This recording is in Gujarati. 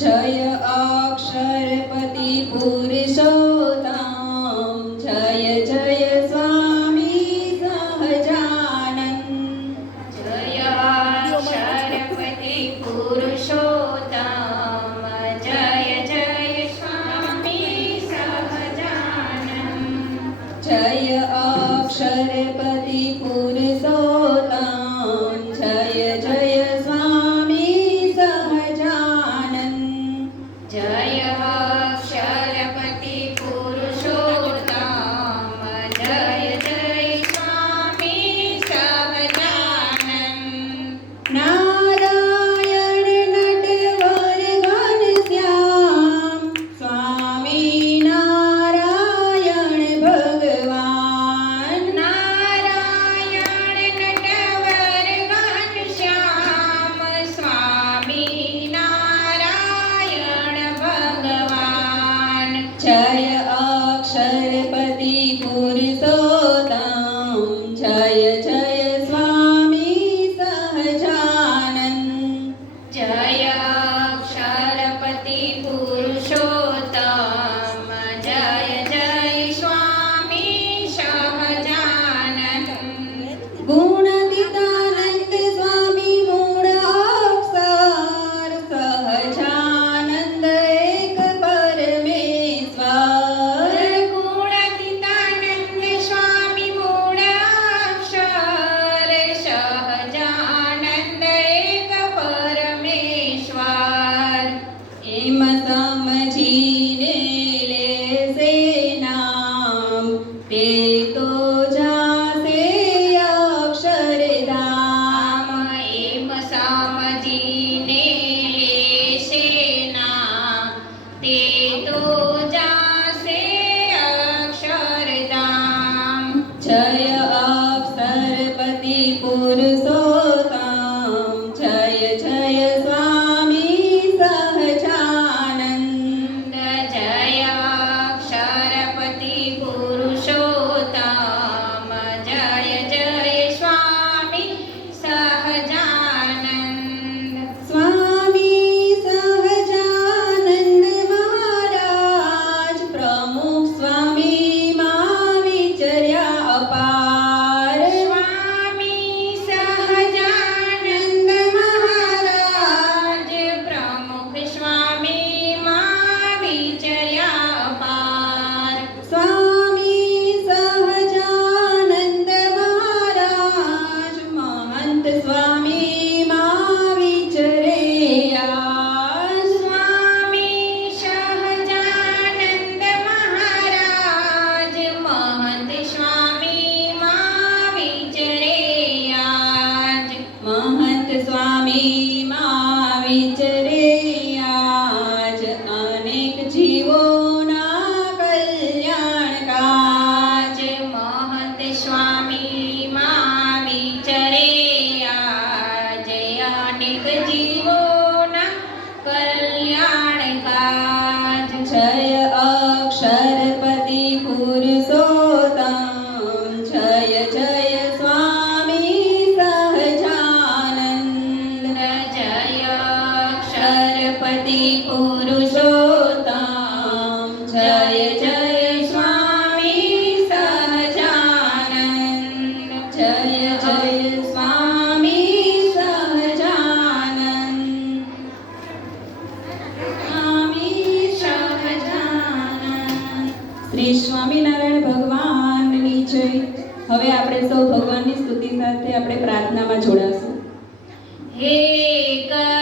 જય અક્ષરપતિ પુરુષો. समझीने ले से नाम। तो जासे अक्षर धाम एम समझीने ले से ते तो जा સ્વામિનારાયણ ભગવાનની જય હવે આપણે સૌ ભગવાનની સ્તુતિ સાથે આપણે પ્રાર્થનામાં જોડાશું। હે કર